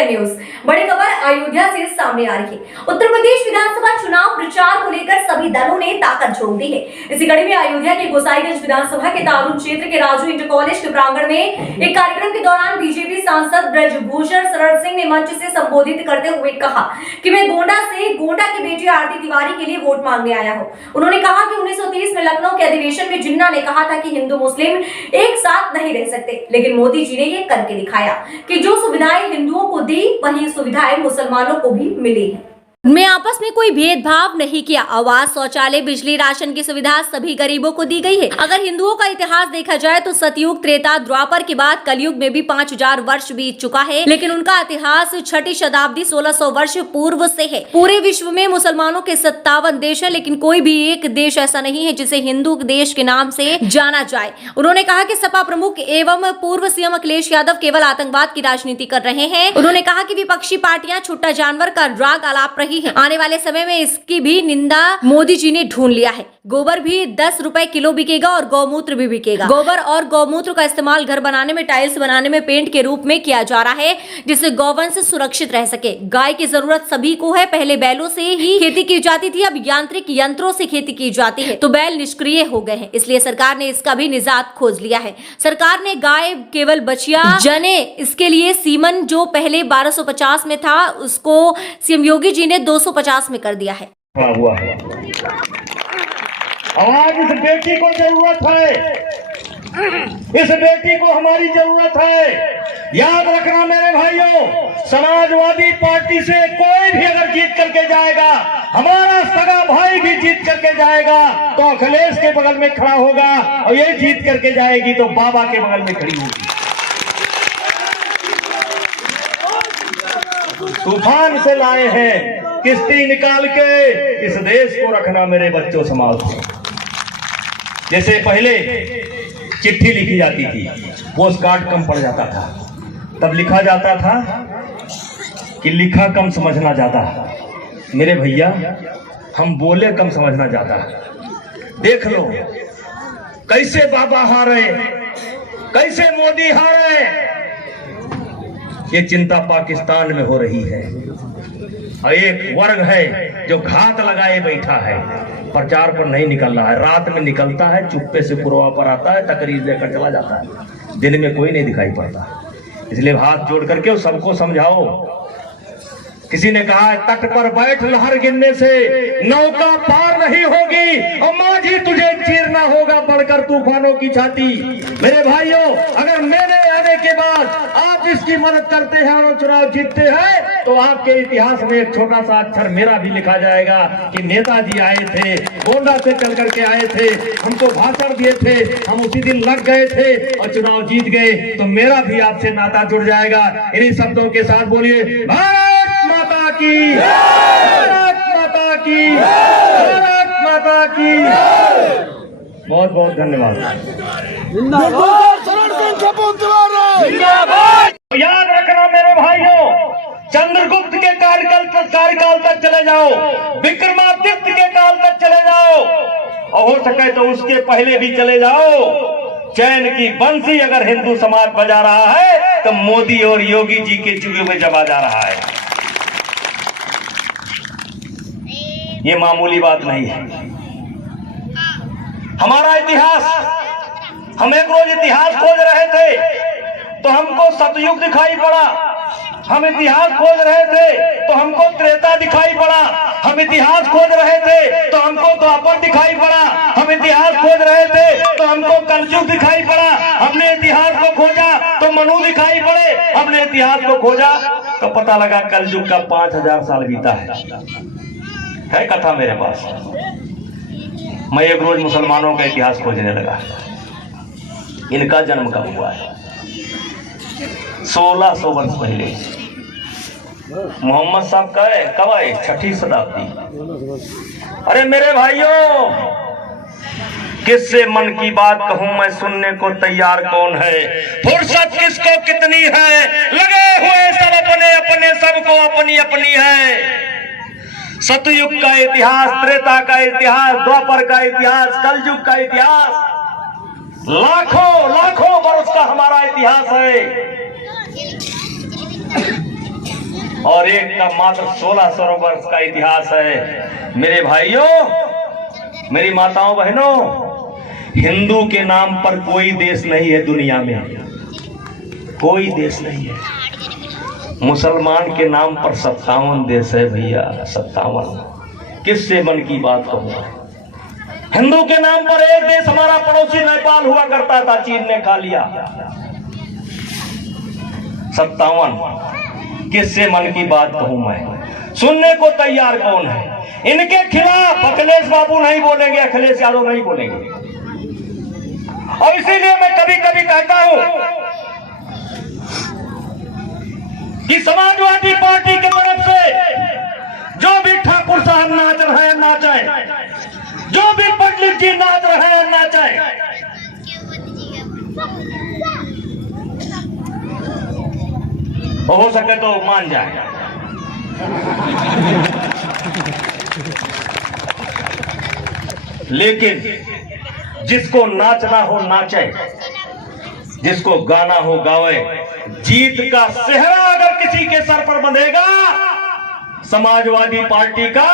India news. बड़ी खबर अयोध्या से सामने आ रही है। उत्तर प्रदेश विधानसभा चुनाव प्रचार को लेकर सभी दलों ने ताकत झोंक दी है। इसी कड़ी में अयोध्या के गोसाईगंज विधानसभा के तारून क्षेत्र के राजू इंटर कॉलेज के प्रांगण में एक कार्यक्रम के दौरान बीजेपी सांसद ब्रजभूषण शरण सिंह ने मंच से संबोधित करते हुए कहा कि मैं गोंडा की बेटी आरती तिवारी के लिए वोट मांगने आया हूँ। उन्होंने कहा कि 1930 में लखनऊ के अधिवेशन में जिन्ना ने कहा था कि हिंदू मुस्लिम एक साथ नहीं रह सकते, लेकिन मोदी जी ने ये करके दिखाया कि जो सुविधाएं हिंदुओं को दी वही सुविधाएं मुसलमानों को भी मिली है। में आपस में कोई भेदभाव नहीं किया। आवास, शौचालय, बिजली, राशन की सुविधा सभी गरीबों को दी गई है। अगर हिंदुओं का इतिहास देखा जाए तो सतयुग, त्रेता, द्वापर के बाद कलयुग में भी 5000 वर्ष बीत चुका है, लेकिन उनका इतिहास 6ठी शताब्दी 1600 वर्ष पूर्व से है। पूरे विश्व में मुसलमानों के 57 देश है, लेकिन कोई भी एक देश ऐसा नहीं है जिसे हिंदू देश के नाम से जाना जाए। उन्होंने कहा कि सपा प्रमुख एवं पूर्व सीएम अखिलेश यादव केवल आतंकवाद की राजनीति कर रहे हैं। उन्होंने कहा कि विपक्षी पार्टियां छुट्टा जानवर का राग आलाप रही है। आने वाले समय में इसकी भी निंदा मोदी जी ने ढूंढ लिया है। गोबर भी 10 रुपए किलो बिकेगा और गौमूत्र भी बिकेगा। गोबर और गौमूत्र का इस्तेमाल घर बनाने में, टाइल्स बनाने में, पेंट के रूप में किया जा रहा है, जिससे गौवंश सुरक्षित रह सके। गाय की जरूरत सभी को है। पहले बैलों से ही खेती की जाती थी, अब यांत्रिक यंत्रों से खेती की जाती है, तो बैल निष्क्रिय हो गए हैं। इसलिए सरकार ने इसका भी निजात खोज लिया है। सरकार ने गाय केवल बछिया जने, इसके लिए सीमन जो पहले 1250 में था उसको सीएम योगी जी ने 250 में कर दिया है। हुआ है। आज इस बेटी को जरूरत है, इस बेटी को हमारी जरूरत है। याद रखना मेरे भाइयों, समाजवादी पार्टी से कोई भी अगर जीत करके जाएगा, हमारा सगा भाई भी जीत करके जाएगा तो अखिलेश के बगल में खड़ा होगा, और ये जीत करके जाएगी तो बाबा के बगल में खड़ी होगी। तूफान से लाए हैं किश्ती निकाल के, इस देश को रखना मेरे बच्चों संभाल के। जैसे पहले चिट्ठी लिखी जाती थी, पोस्ट कार्ड कम पड़ जाता था, तब लिखा जाता था कि लिखा कम समझना ज्यादा। मेरे भैया, हम बोले कम समझना ज्यादा। देख लो कैसे बाबा हारे, कैसे मोदी हारे। ये चिंता पाकिस्तान में हो रही है, और एक वर्ग है जो घात लगाए बैठा है, प्रचार पर नहीं निकल रहा है। रात में निकलता है, चुप्पे से पुरवा पर आता है, तकरीर देकर चला जाता है, दिन में कोई नहीं दिखाई पड़ता। इसलिए हाथ जोड़ करके सबको समझाओ। किसी ने कहा तट पर बैठ, लहर गिरने से नौका पार नहीं होगी, और माझी तुझे चीरना होगा बढ़कर तूफानों की छाती। मेरे भाइयों, अगर मेरे आने के बाद आप इसकी मदद करते हैं और चुनाव जीतते हैं, तो आपके इतिहास में एक छोटा सा अक्षर मेरा भी लिखा जाएगा कि नेताजी आए थे, गोंडा से चल करके आए थे, हमको भाषण दिए थे, हम उसी दिन लग गए थे और चुनाव जीत गए, तो मेरा भी आपसे नाता जुड़ जाएगा। इन्हीं शब्दों के साथ बोलिए भारत माता की, भारत माता की, भारत माता की। बहुत बहुत धन्यवाद। याद रखना मेरे भाइयों, चंद्रगुप्त के कार्यकाल तक चले जाओ, विक्रमादित्य के काल तक चले जाओ, और हो सके तो उसके पहले भी चले जाओ। चैन की बंसी अगर हिंदू समाज बजा रहा है तो मोदी और योगी जी के जुगे में जमा जा रहा है। ये मामूली बात नहीं है। हमारा इतिहास, हम एक रोज इतिहास खोज रहे थे तो हमको सतयुग दिखाई पड़ा, हम इतिहास खोज रहे थे तो हमको त्रेता दिखाई पड़ा, हम इतिहास खोज रहे थे तो हमको द्वापर दिखाई पड़ा, हम इतिहास खोज रहे थे तो हमको कलयुग दिखाई पड़ा, हमने इतिहास को खोजा तो मनु दिखाई पड़े, हमने इतिहास को खोजा तो पता लगा कलयुग का 5000 साल बीता है कथा मेरे पास। मैं एक रोज मुसलमानों का इतिहास खोजने लगा, इनका जन्म कब हुआ है? 1600 वर्ष पहले। मोहम्मद साहब का है कब आए? 6ठी शताब्दी। अरे मेरे भाइयों, किससे मन की बात कहूं मैं, सुनने को तैयार कौन है? फुर्सत किसको कितनी है, लगे हुए सब अपने अपने, सबको अपनी अपनी है। सतयुग का इतिहास, त्रेता का इतिहास, द्वापर का इतिहास, कलयुग का इतिहास, लाखों लाखों वर्ष का हमारा इतिहास है। और एक का मात्र 1600 वर्ष का इतिहास है। मेरे भाइयों, मेरी माताओं बहनों, हिंदू के नाम पर कोई देश नहीं है दुनिया में, कोई देश नहीं है। मुसलमान के नाम पर 57 देश है भैया, 57। किससे मन की बात कहूं। हिंदू के नाम पर एक देश हमारा पड़ोसी नेपाल हुआ करता था, चीन ने खा लिया। 57। किससे मन की बात कहूं मैं। सुनने को तैयार कौन है। इनके खिलाफ अखिलेश बाबू नहीं बोलेंगे, अखिलेश यादव नहीं बोलेंगे। और इसीलिए मैं कभी कभी कहता हूं कि समाजवादी पार्टी की तरफ से जो भी ठाकुर साहब नाच रहे हैं नाचे, जो भी पंडित जी नाच रहे हैं नाचे। हो सके तो मान जाए। लेकिन जिसको नाचना हो नाचे, जिसको गाना हो गावे। जीत का सेहरा अगर किसी के सर पर बंधेगा समाजवादी पार्टी का,